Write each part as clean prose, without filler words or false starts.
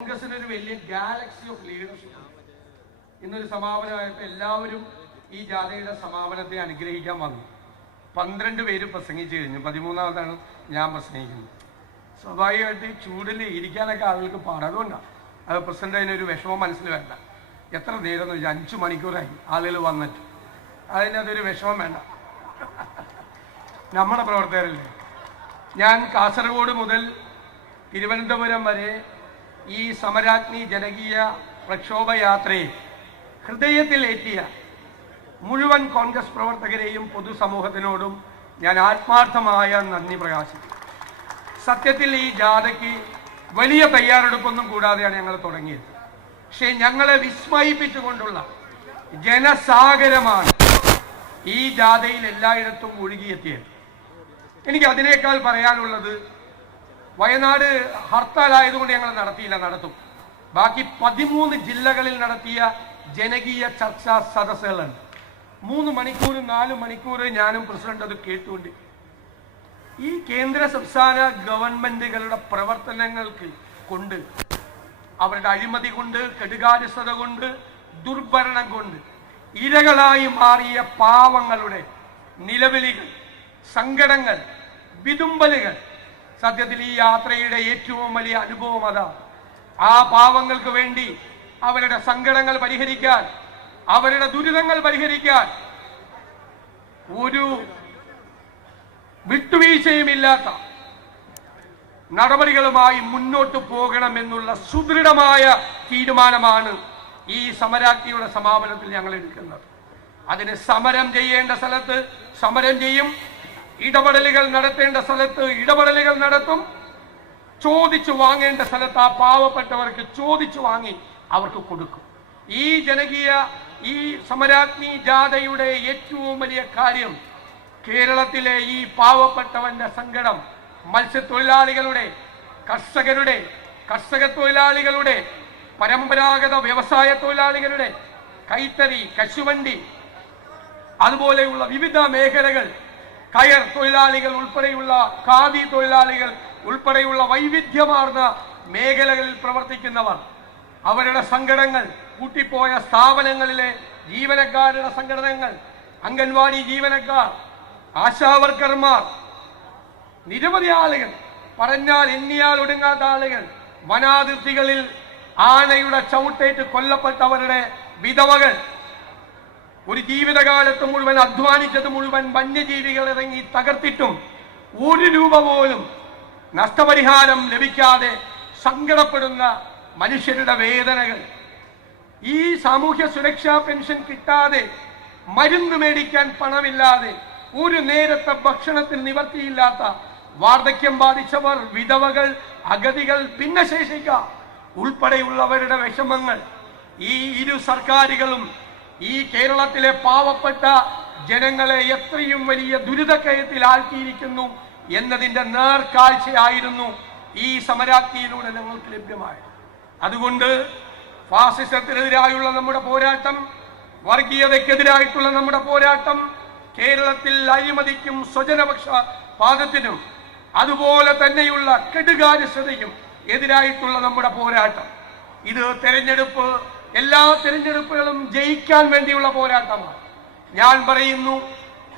കോൺഗ്രസിനൊരു വലിയ Galaxy of leadership ഇന്നൊരു സമാപനമായപ്പോൾ എല്ലാവരും ഈ ജാഥയുടെ സമാപനത്തെ അനുഗ്രഹിക്കാൻ വന്നു. 12 പേര് പ്രസംഗിച്ചു കഴിഞ്ഞു. 13ാമതാണ് ഞാൻ പ്രസംഗിക്കുന്നത്. സ്വാഭാവികമായിട്ട് ചൂടിൽ ഇരിക്കാനൊക്കെ ആളുകൾക്ക് പാടാം. അതുകൊണ്ടാണ് അത് പ്രസിഡന്റ് അതിനൊരു വിഷമം മനസ്സിൽ വേണ്ട. എത്ര നേരം എന്ന് വെച്ചാൽ 5 മണിക്കൂറായി ആളുകൾ വന്നിട്ട്, അതിനകത്തൊരു വിഷമം വേണ്ട. നമ്മുടെ പ്രവർത്തകരല്ലേ. ഞാൻ കാസർഗോഡ് മുതൽ തിരുവനന്തപുരം വരെ ഈ സമരാഗ്നി ജനകീയ പ്രക്ഷോഭയാത്രയെ ഹൃദയത്തിലേറ്റിയ മുഴുവൻ കോൺഗ്രസ് പ്രവർത്തകരെയും പൊതുസമൂഹത്തിനോടും ഞാൻ ആത്മാർത്ഥമായ നന്ദി പ്രകാശിക്കുന്നു. സത്യത്തിൽ ഈ ജാഥയ്ക്ക് വലിയ തയ്യാറെടുപ്പൊന്നും കൂടാതെയാണ് ഞങ്ങൾ തുടങ്ങിയത്. പക്ഷേ ഞങ്ങളെ വിസ്മയിപ്പിച്ചുകൊണ്ടുള്ള ജനസാഗരമാണ് ഈ ജാഥയിൽ എല്ലായിടത്തും ഒഴുകിയെത്തിയത്. എനിക്ക് അതിനേക്കാൾ പറയാനുള്ളത്, വയനാട് ഹർത്താലായതുകൊണ്ട് ഞങ്ങൾ നടത്തിയില്ല, നടത്തും. ബാക്കി 13 ജില്ലകളിൽ നടത്തിയ ജനകീയ ചർച്ചാ സദസ്സുകളുണ്ട്. 3 മണിക്കൂർ 4 മണിക്കൂർ ഞാനും പ്രസിഡന്റ് അത് കേട്ടുകൊണ്ട് ഈ കേന്ദ്ര സംസ്ഥാന ഗവൺമെന്റുകളുടെ പ്രവർത്തനങ്ങൾക്ക് കൊണ്ട്, അവരുടെ അഴിമതി കൊണ്ട്, കെടുകാര്യസ്ഥത കൊണ്ട്, ദുർഭരണം കൊണ്ട് ഇരകളായി മാറിയ പാവങ്ങളുടെ നിലവിളികൾ, സങ്കടങ്ങൾ, വിതുമ്പലുകൾ, സത്യത്തിൽ ഈ യാത്രയുടെ ഏറ്റവും വലിയ അനുഭവം അതാണ്. ആ പാവങ്ങൾക്ക് വേണ്ടി അവരുടെ സങ്കടങ്ങൾ പരിഹരിക്കാൻ, അവരുടെ ദുരിതങ്ങൾ പരിഹരിക്കാൻ ഒരു വിട്ടുവീഴ്ചയുമില്ലാത്ത നടപടികളുമായി മുന്നോട്ട് പോകണമെന്നുള്ള സുദൃഢമായ തീരുമാനമാണ് ഈ സമരാഗ്നിയുടെ സമാപനത്തിൽ ഞങ്ങൾ എടുക്കുന്നത്. അതിന് സമരം ചെയ്യേണ്ട സ്ഥലത്ത് സമരം ചെയ്യും, ഇടപെടലുകൾ നടത്തേണ്ട സ്ഥലത്ത് ഇടപെടലുകൾ നടത്തും, ചോദിച്ചു വാങ്ങേണ്ട സ്ഥലത്ത് ആ പാവപ്പെട്ടവർക്ക് ചോദിച്ചു വാങ്ങി അവർക്ക് കൊടുക്കും. ഈ ജനകീയ ഈ സമരാഗ്നി ജാഥയുടെ ഏറ്റവും വലിയ കാര്യം കേരളത്തിലെ ഈ പാവപ്പെട്ടവന്റെ സങ്കടം, മത്സ്യത്തൊഴിലാളികളുടെ, കർഷകരുടെ, കർഷക തൊഴിലാളികളുടെ, പരമ്പരാഗത വ്യവസായ തൊഴിലാളികളുടെ, കൈത്തറി, കശുവണ്ടി, അതുപോലെയുള്ള വിവിധ മേഖലകൾ, കയർ തൊഴിലാളികൾ ഉൾപ്പെടെയുള്ള ഖാദി തൊഴിലാളികൾ ഉൾപ്പെടെയുള്ള വൈവിധ്യമാർന്ന മേഖലകളിൽ പ്രവർത്തിക്കുന്നവർ, അവരുടെ സങ്കടങ്ങൾ, കൂട്ടിപ്പോയ സ്ഥാപനങ്ങളിലെ ജീവനക്കാരുടെ സംഘടനകൾ, അംഗൻവാടി ജീവനക്കാർ, ആശാവർക്കർമാർ, നിരവധി ആളുകൾ, പറഞ്ഞാൽ എണ്ണിയാൽ ഒടുങ്ങാത്ത ആളുകൾ, വനാതിർത്തികളിൽ ആനയുടെ ചവിട്ടേറ്റ് കൊല്ലപ്പെട്ടവരുടെ വിധവകൾ, ഒരു ജീവിതകാലത്ത് മുഴുവൻ അധ്വാനിച്ചത് മുഴുവൻ വന്യജീവികൾ ഇറങ്ങി തകർത്തിട്ടും 1 രൂപ പോലും നഷ്ടപരിഹാരം ലഭിക്കാതെ സങ്കടപ്പെടുന്ന മനുഷ്യരുടെ വേദനകൾ, ഈ സാമൂഹ്യ സുരക്ഷാ പെൻഷൻ കിട്ടാതെ, മരുന്ന് മേടിക്കാൻ പണമില്ലാതെ, ഒരു നേരത്തെ ഭക്ഷണത്തിന് നിവർത്തിയില്ലാത്ത വാർദ്ധക്യം ബാധിച്ചവർ, വിധവകൾ, അഗതികൾ, ഭിന്നശേഷിക്കാർ ഉൾപ്പെടെയുള്ളവരുടെ വിഷമങ്ങൾ ഈ ഇരു സർക്കാരുകളും ഈ കേരളത്തിലെ പാവപ്പെട്ട ജനങ്ങളെ എത്രയും വലിയ ദുരിതക്കയത്തിൽ ആഴ്ത്തിയിരിക്കുന്നു എന്നതിന്റെ നേർക്കാഴ്ചയായിരുന്നു ഈ സമരാഗ്നിയിലൂടെ ഞങ്ങൾക്ക് ലഭ്യമായത്. അതുകൊണ്ട് ഫാസിസത്തിനെതിരായുള്ള നമ്മുടെ പോരാട്ടം, വർഗീയതയ്ക്കെതിരായിട്ടുള്ള നമ്മുടെ പോരാട്ടം, കേരളത്തിൽ അഴിമതിക്കും സ്വജനപക്ഷപാതത്തിനും അതുപോലെ തന്നെയുള്ള കെടുകാര്യസ്ഥതയ്ക്കും എതിരായിട്ടുള്ള നമ്മുടെ പോരാട്ടം, ഇത് തെരഞ്ഞെടുപ്പ്, എല്ലാ തെരഞ്ഞെടുപ്പുകളും ജയിക്കാൻ വേണ്ടിയുള്ള പോരാട്ടമാണ്. ഞാൻ പറയുന്നു,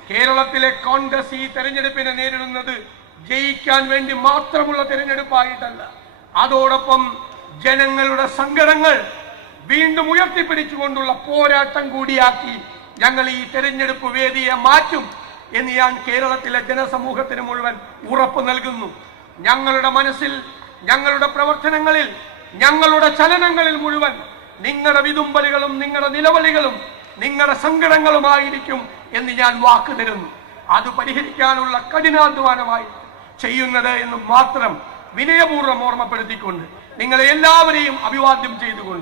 കേരളത്തിലെ കോൺഗ്രസ് ഈ തെരഞ്ഞെടുപ്പിനെ നേരിടുന്നത് ജയിക്കാൻ വേണ്ടി മാത്രമുള്ള തെരഞ്ഞെടുപ്പായിട്ടല്ല, അതോടൊപ്പം ജനങ്ങളുടെ സങ്കടങ്ങൾ വീണ്ടും ഉയർത്തിപ്പിടിച്ചുകൊണ്ടുള്ള പോരാട്ടം കൂടിയാക്കി ഞങ്ങൾ ഈ തെരഞ്ഞെടുപ്പ് വേദിയെ മാറ്റും എന്ന് ഞാൻ കേരളത്തിലെ ജനസമൂഹത്തിന് മുഴുവൻ ഉറപ്പ് നൽകുന്നു. ഞങ്ങളുടെ മനസ്സിൽ, ഞങ്ങളുടെ പ്രവർത്തനങ്ങളിൽ, ഞങ്ങളുടെ ചലനങ്ങളിൽ മുഴുവൻ നിങ്ങളുടെ വിതുമ്പലുകളും നിങ്ങളുടെ നിലവിളികളും നിങ്ങളുടെ സങ്കടങ്ങളുമായിരിക്കും എന്ന് ഞാൻ വാക്ക് തരുന്നു. അത് പരിഹരിക്കാനുള്ള കഠിനാധ്വാനമായി ചെയ്യുന്നത് എന്ന് മാത്രം വിനയപൂർവ്വം ഓർമ്മപ്പെടുത്തിക്കൊണ്ട് നിങ്ങളെ എല്ലാവരെയും അഭിവാദ്യം ചെയ്തുകൊണ്ട്